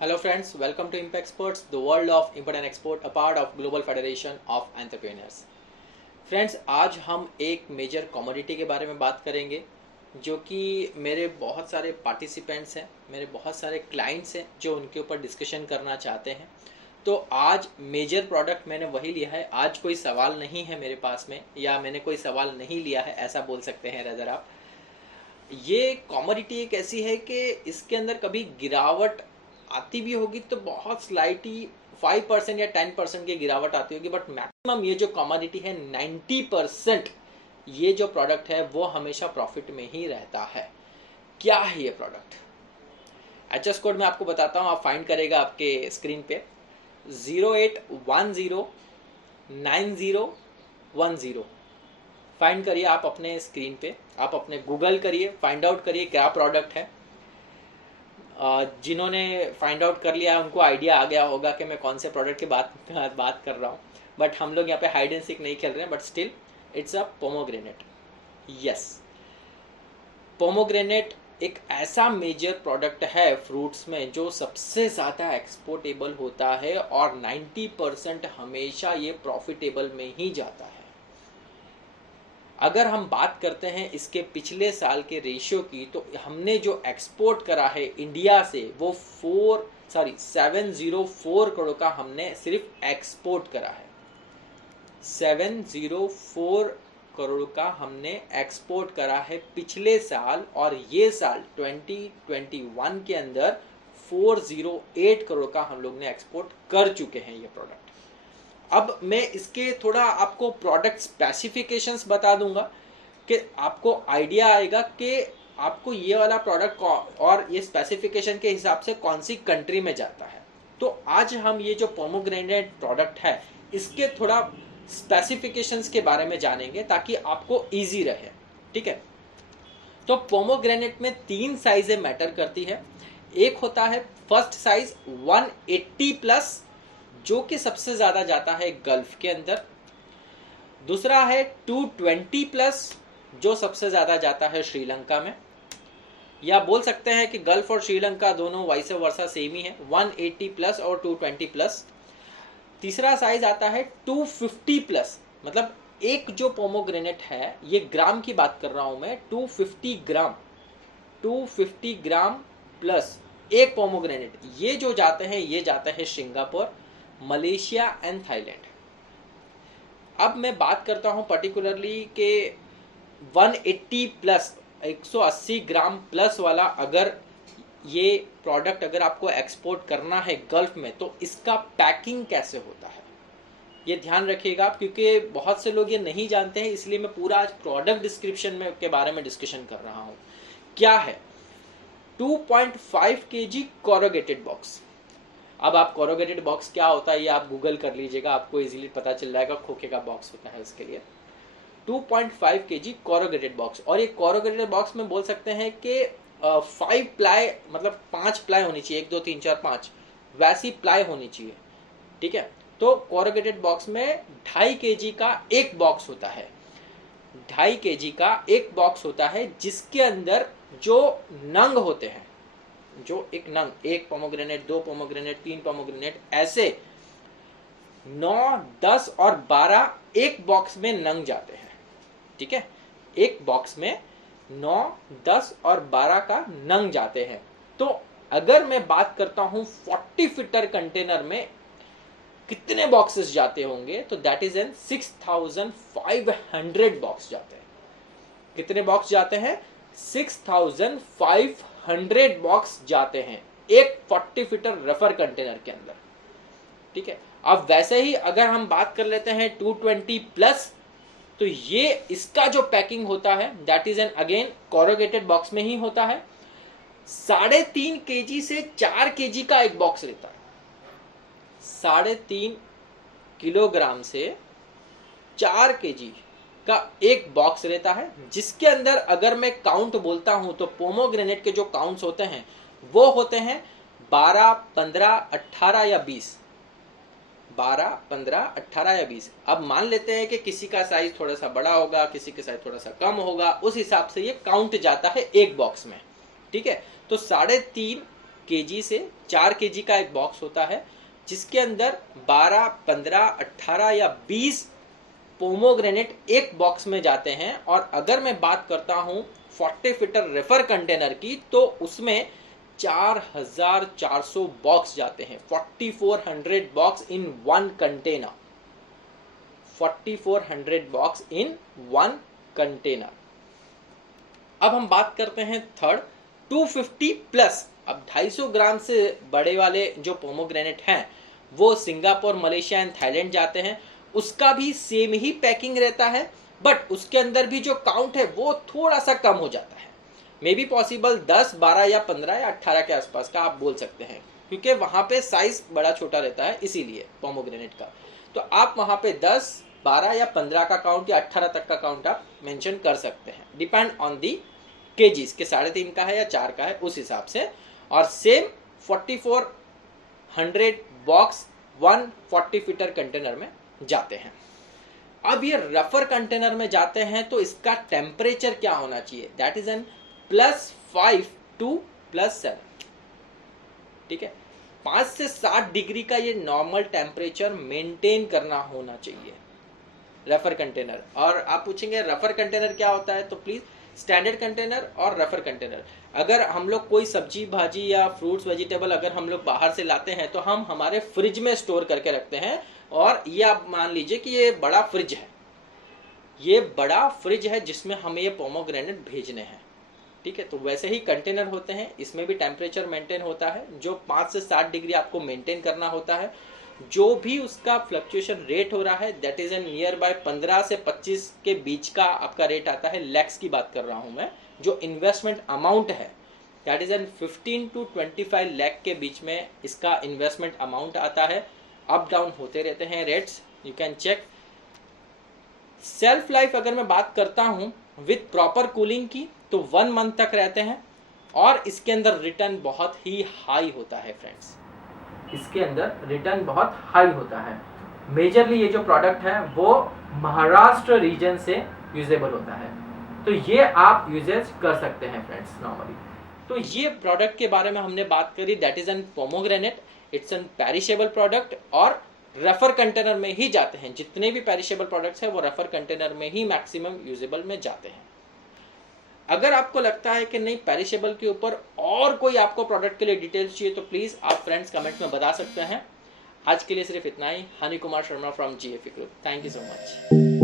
Hello friends, welcome to Impact Exports, the world of import and export, a part of Global Federation of Entrepreneurs. Friends, आज हम एक major commodity के बारे में बात करेंगे जो कि मेरे बहुत सारे पार्टिसिपेंट्स हैं, मेरे बहुत सारे क्लाइंट्स हैं जो उनके ऊपर डिस्कशन करना चाहते हैं। तो आज मेजर प्रोडक्ट मैंने वही लिया है। आज कोई सवाल नहीं है मेरे पास में, या मैंने कोई सवाल नहीं लिया है, ऐसा बोल सकते हैं रदर आप। ये कमोडिटी एक ऐसी है कि इसके अंदर कभी गिरावट आती भी होगी तो बहुत स्लाइटली 5% या 10% की गिरावट आती होगी, बट मैक्सिमम ये जो कमोडिटी है 90% ये जो प्रोडक्ट है वो हमेशा प्रॉफिट में ही रहता है। क्या है ये प्रोडक्ट? एचएस कोड मैं आपको बताता हूँ, आप फाइंड करेगा आपके स्क्रीन पे 08109010। फाइंड करिए आप अपने स्क्रीन पे, आप अपने गूगल करिए, फाइंड आउट करिए क्या प्रोडक्ट है। जिन्होंने फाइंड आउट कर लिया उनको आइडिया आ गया होगा कि मैं कौन से प्रोडक्ट की बात कर रहा हूँ, बट हम लोग यहाँ पे हाइड एंड सीक नहीं खेल रहे हैं, but still it's a pomegranate. Yes, pomegranate एक ऐसा मेजर प्रोडक्ट है फ्रूट्स में जो सबसे ज़्यादा एक्सपोर्टेबल होता है और 90% हमेशा ये प्रॉफिटेबल में ही जाता है। अगर हम बात करते हैं इसके पिछले साल के रेशियो की, तो हमने जो एक्सपोर्ट करा है इंडिया से वो 704 करोड़ का हमने सिर्फ एक्सपोर्ट करा है। 704 करोड़ का हमने एक्सपोर्ट करा है पिछले साल, और ये साल 2021 के अंदर 408 करोड़ का हम लोग ने एक्सपोर्ट कर चुके हैं ये प्रोडक्ट। अब मैं इसके थोड़ा आपको प्रोडक्ट स्पेसिफिकेशंस बता दूंगा कि आपको आइडिया आएगा कि आपको ये वाला प्रोडक्ट और ये स्पेसिफिकेशन के हिसाब से कौन सी कंट्री में जाता है। तो आज हम ये जो पोमोग्रेनेट प्रोडक्ट है इसके थोड़ा स्पेसिफिकेशंस के बारे में जानेंगे ताकि आपको इजी रहे। ठीक है, तो पोमोग्रेनेट में 3 साइजें मैटर करती है। एक होता है फर्स्ट साइज 180 प्लस, जो कि सबसे ज्यादा जाता है गल्फ के अंदर। दूसरा है 220 प्लस, जो सबसे ज्यादा जाता है श्रीलंका में, या बोल सकते हैं कि गल्फ और श्रीलंका दोनों वाइस वर्सा सेम ही है, 180 प्लस और 220 प्लस। तीसरा साइज आता है 250 प्लस, मतलब एक जो पोमोग्रेनेट है, ये ग्राम की बात कर रहा हूं मैं, 250 ग्राम प्लस एक पोमोग्रेनेट, ये जो जाते हैं ये जाते हैं सिंगापुर, मलेशिया एंड थाईलैंड। अब मैं बात करता हूं पर्टिकुलरली के 180 प्लस 180 ग्राम प्लस वाला, अगर ये प्रोडक्ट अगर आपको एक्सपोर्ट करना है गल्फ में तो इसका पैकिंग कैसे होता है ये ध्यान रखिएगा आप, क्योंकि बहुत से लोग ये नहीं जानते हैं, इसलिए मैं पूरा आज प्रोडक्ट डिस्क्रिप्शन में के बारे में डिस्कशन कर रहा हूं। क्या है 2.5 kg कोरोगेटेड बॉक्स। अब आप कोरोगेटेड बॉक्स क्या होता है ये आप गूगल कर लीजिएगा, आपको इजीली पता चल जाएगा। खोखे का बॉक्स होता है इसके लिए 2.5 kg कोरोगेटेड बॉक्स, और ये कोरोगेटेड बॉक्स में बोल सकते हैं कि 5 प्लाई, मतलब 5 प्लाई होनी चाहिए, 1 2 3 4 5 वैसी प्लाई होनी चाहिए। ठीक है, तो कोरोगेटेड बॉक्स में 2.5 kg का एक बॉक्स होता है, 2.5 kg का एक बॉक्स होता है, जिसके अंदर जो नंग होते हैं, जो एक नंग, एक पोमोग्रेनेट, 2 पोमोग्रेनेट, 3 पोमोग्रेनेट, ऐसे 9 10 और 12 एक बॉक्स में नंग जाते हैं। ठीक है, एक बॉक्स में 9 10 और 12 का नंग जाते हैं। तो अगर मैं बात करता हूं 40 फीटर कंटेनर में कितने बॉक्सेस जाते होंगे, तो दैट इज एन 6500 बॉक्स जाते हैं। कितने बॉक्स जाते हैं? 6500 बॉक्स जाते हैं एक 40 फीटर रफर कंटेनर के अंदर। ठीक है, अब वैसे ही अगर हम बात कर लेते हैं 220 प्लस, तो ये इसका जो पैकिंग होता है that is an again corrugated box में ही होता है। 3.5 kg से 4 kg का एक बॉक्स रहता है, 3.5 किलोग्राम से 4 kg का एक बॉक्स रहता है, जिसके अंदर अगर मैं काउंट बोलता हूं तो पोमोग्रेनेट के जो काउंट्स होते हैं वो होते हैं 12 15 18 या 20, 12 15 18 या 20। अब मान लेते हैं कि किसी का साइज थोड़ा सा बड़ा होगा, किसी का साइज थोड़ा सा कम होगा, उस हिसाब से ये काउंट जाता है एक बॉक्स में। ठीक है, तो 3.5 केजी से 4 केजी का एक बॉक्स होता है जिसके अंदर 12, 15, 18 या 20 पोमोग्रेनेट एक बॉक्स में जाते हैं। और अगर मैं बात करता हूं 40 फीटर रेफर कंटेनर की तो उसमें 4400 बॉक्स जाते हैं। 4400 box in one container. 4400 box in one container. अब हम बात करते हैं थर्ड 250 प्लस। अब 250 ग्राम से बड़े वाले जो पोमोग्रेनेट हैं वो सिंगापुर, मलेशिया एंड थाईलैंड जाते हैं। उसका भी सेम ही पैकिंग रहता है, बट उसके अंदर भी जो काउंट है वो थोड़ा सा कम हो जाता है। मे बी पॉसिबल 10, 12 या 15 या 18 के आसपास का आप बोल सकते हैं, क्योंकि वहां पे साइज बड़ा छोटा रहता है इसीलिए पोमोग्रेनेट का। तो आप वहां पे 10, 12 या 15 का काउंट या 18 तक का काउंट आप मेंशन कर सकते हैं, डिपेंड ऑन दी केजीज के 3.5 का है या 4 का है उस हिसाब से। और सेम 4400 बॉक्स 140 फीटर कंटेनर में जाते हैं। अब ये रफर कंटेनर में जाते हैं तो इसका टेम्परेचर क्या होना चाहिए? That is an +5 to +7। ठीक है, 5 से 7 डिग्री का ये नॉर्मल टेम्परेचर मेंटेन करना होना चाहिए रफर कंटेनर। और आप पूछेंगे रफर कंटेनर क्या होता है, तो प्लीज स्टैंडर्ड कंटेनर और रफर कंटेनर। अगर हम लोग कोई सब्जी भाजी या फ्रूट्स वेजिटेबल अगर हम लोग बाहर से लाते हैं तो हम हमारे फ्रिज में स्टोर करके रखते हैं। और ये आप मान लीजिए कि ये बड़ा फ्रिज है, ये बड़ा फ्रिज है जिसमें हमें ये पोमोग्रेनेट भेजने हैं। ठीक है, तो वैसे ही कंटेनर होते हैं, इसमें भी टेम्परेचर मेंटेन होता है जो 5 से 7 डिग्री आपको मेंटेन करना होता है। जो भी उसका फ्लक्चुएशन रेट हो रहा है that is an near by 15 से 25 के बीच का आपका रेट आता है। लैक्स की बात कर रहा हूं मैं। जो इन्वेस्टमेंट अमाउंट है that is an 15 to 25 lakh के बीच में इसका इन्वेस्टमेंट अमाउंट आता है। अप डाउन होते रहते हैं rates, you can check. Self life अगर मैं बात करता हूं विथ प्रॉपर कूलिंग की तो 1 मंथ तक रहते हैं। और इसके अंदर रिटर्न बहुत ही हाई होता है फ्रेंड्स, इसके अंदर रिटर्न बहुत हाई होता है। मेजरली ये जो प्रोडक्ट है वो महाराष्ट्र रीजन से यूजेबल होता है, तो ये आप यूजेज कर सकते हैं फ्रेंड्स नॉर्मली। तो ये प्रोडक्ट के बारे में हमने बात करी, that is an pomegranate. It's an perishable product और रेफर कंटेनर में ही जाते हैं। जितने भी पेरिशेबल प्रोडक्ट्स हैं वो रेफर कंटेनर में ही मैक्सिमम यूजेबल में जाते हैं। अगर आपको लगता है कि नहीं पेरिशेबल के ऊपर और कोई आपको प्रोडक्ट के लिए डिटेल्स चाहिए तो प्लीज आप फ्रेंड्स कमेंट में बता सकते हैं। आज के लिए सिर्फ इतना ही। Honey Kumar Sharma from GFE group. Thank you so much.